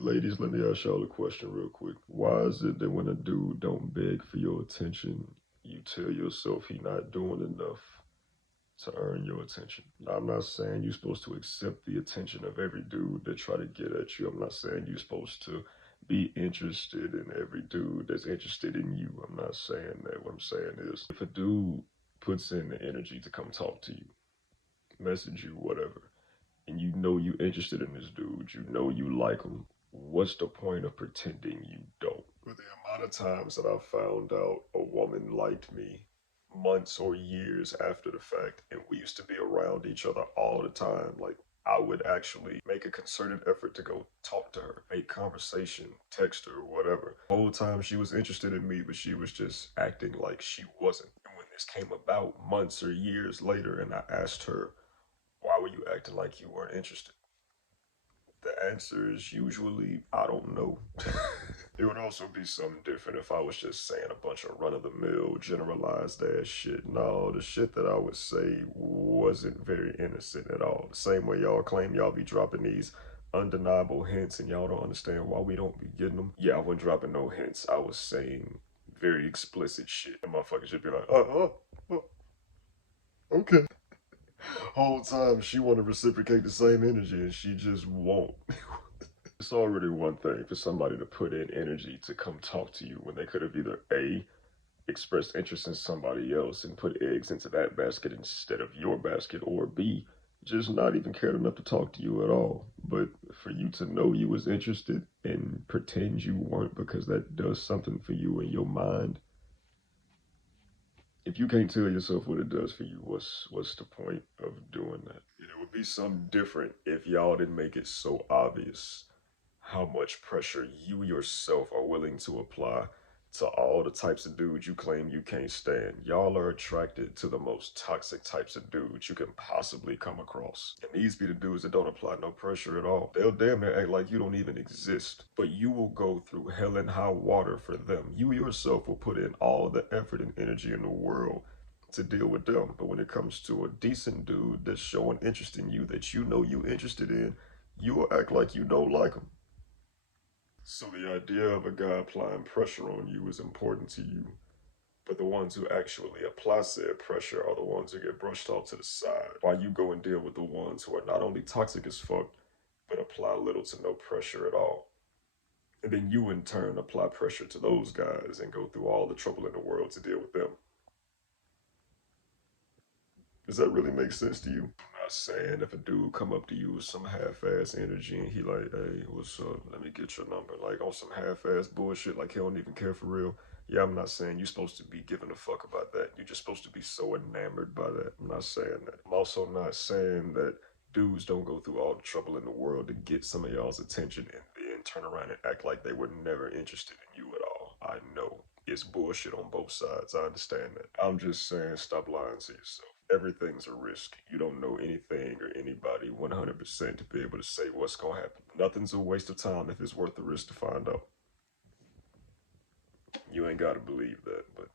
Ladies, let me ask y'all a question real quick. Why is it that when a dude don't beg for your attention, you tell yourself he not doing enough to earn your attention? Now, I'm not saying you're supposed to accept the attention of every dude that try to get at you. I'm not saying you're supposed to be interested in every dude that's interested in you. I'm not saying that. What I'm saying is, if a dude puts in the energy to come talk to you, message you, whatever, and you know you interested in this dude, you know you like him, what's the point of pretending you don't? But the amount of times that I found out a woman liked me months or years after the fact, and we used to be around each other all the time, like I would actually make a concerted effort to go talk to her, make conversation, text her, whatever. The whole time she was interested in me, but she was just acting like she wasn't. And when this came about months or years later, and I asked her, why were you acting like you weren't interested? The answer is usually, I don't know. It would also be something different if I was just saying a bunch of run of the mill, generalized ass shit. No, the shit that I would say wasn't very innocent at all. The same way y'all claim y'all be dropping these undeniable hints and y'all don't understand why we don't be getting them. Yeah, I wasn't dropping no hints. I was saying very explicit shit. And motherfuckers should be like, okay. Whole time she want to reciprocate the same energy and she just won't. It's already one thing for somebody to put in energy to come talk to you when they could have either A, expressed interest in somebody else and put eggs into that basket instead of your basket, or B, just not even cared enough to talk to you at all. But for you to know you was interested and pretend you weren't because that does something for you in your mind. If you can't tell yourself what it does for you, what's the point of doing that? It would be something different if y'all didn't make it so obvious how much pressure you yourself are willing to apply to all the types of dudes you claim you can't stand. Y'all are attracted to the most toxic types of dudes you can possibly come across. And these be the dudes that don't apply no pressure at all. They'll damn near act like you don't even exist. But you will go through hell and high water for them. You yourself will put in all the effort and energy in the world to deal with them. But when it comes to a decent dude that's showing interest in you that you know you interested in, you will act like you don't like him. So the idea of a guy applying pressure on you is important to you, but the ones who actually apply said pressure are the ones who get brushed off to the side, while you go and deal with the ones who are not only toxic as fuck, but apply little to no pressure at all. And then you in turn apply pressure to those guys and go through all the trouble in the world to deal with them. Does that really make sense to you? I'm not saying if a dude come up to you with some half-ass energy and he like, hey, what's up? Let me get your number. Like on some half-ass bullshit, like he don't even care for real. Yeah, I'm not saying you're supposed to be giving a fuck about that. You're just supposed to be so enamored by that. I'm not saying that. I'm also not saying that dudes don't go through all the trouble in the world to get some of y'all's attention and then turn around and act like they were never interested in you at all. I know it's bullshit on both sides. I understand that. I'm just saying stop lying to yourself. Everything's a risk. You don't know anything or anybody 100% to be able to say what's going to happen. Nothing's a waste of time if it's worth the risk to find out. You ain't got to believe that, but